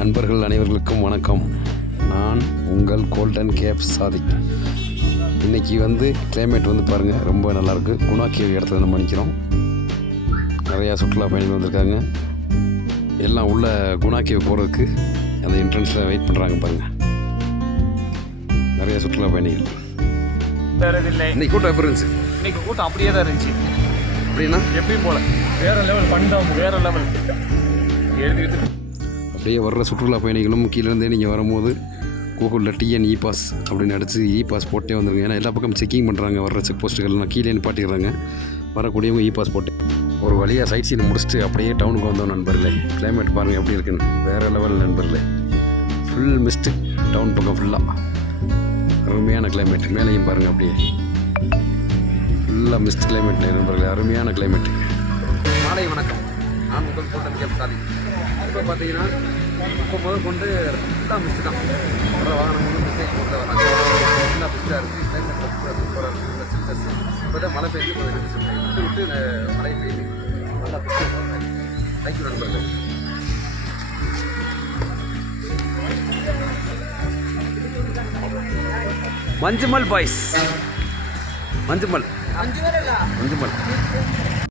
நண்பர்கள் அனைவர்களுக்கும் வணக்கம். நான் உங்கள் கோல்டன் கேப் சாதிக். இன்றைக்கி கிளைமேட் பாருங்கள், ரொம்ப நல்லாயிருக்கு. குணா கேவ் இடத்துல நம்ம நிற்கிறோம். நிறையா சுற்றுலா பயணிகள் வந்திருக்காங்க. எல்லாம் உள்ள குணா கேவ் போகிறதுக்கு அந்த என்ட்ரன்ஸில் வெயிட் பண்ணுறாங்க பாருங்கள். நிறையா சுற்றுலா பயணிகள். இன்னைக்கு கூட்டம் எப்படி இருந்துச்சு? இன்னைக்கு கூட்டம் அப்படியே தான் இருந்துச்சு. அப்படின்னா எப்பயும் போல வேறு லெவல் பண்ணாமல் வேறு லெவல் எழுதிட்டு அப்படியே வர்ற சுற்றுலா பயணிகளும் கீழேருந்தே நீங்கள் வரும்போது கூகுளில் டிஎன் இ பாஸ் அப்படின்னு அடித்து இ பாஸ் போட்டே வந்துருங்க. ஏன்னா எல்லா பக்கம் செக்கிங் பண்ணுறாங்க. வர்ற செக் போஸ்ட்டுகள்லாம் கீழே நிப்பாட்டிடுறாங்க. வரக்கூடியவங்க இ பாஸ் போட்டு ஒரு வழியாக சைட் சீன் முடிச்சுட்டு அப்படியே டவுனுக்கு வந்தோம் நண்பர்களே. கிளைமேட் பாருங்கள் எப்படி இருக்குன்னு, வேறு லெவல் நண்பர்களே. ஃபுல் மிஸ்ட்டு டவுன் பக்கம் ஃபுல்லாக அருமையான கிளைமேட். மேலேயும் பாருங்கள் அப்படியே ஃபுல்லாக மிஸ்ட் கிளைமேட் நண்பர்களே, அருமையான கிளைமேட். மாலை வணக்கம். நான் உங்கள் கோல்டன் கேப் சாதிக். இப்போ பார்த்தீங்கன்னா இப்போ முதல் கொண்டு ஃபுல்லாக மிஸ்ட்டு தான். வர வாகனம் மிஸ்டேக் கொண்டு வராங்க. ஃபுல்லாக மிஸ்ட்டாக இருக்குது. கிளைமேட் சூப்பராக இருக்குது. சில்னஸ். இப்போ தான் மழை பெய்யுது. விட்டு விட்டு மழை பெய்யுது. நல்லா தேங்க்யூ நண்பர்கள். மஞ்சுமல் பாய்ஸ். மஞ்சுமல்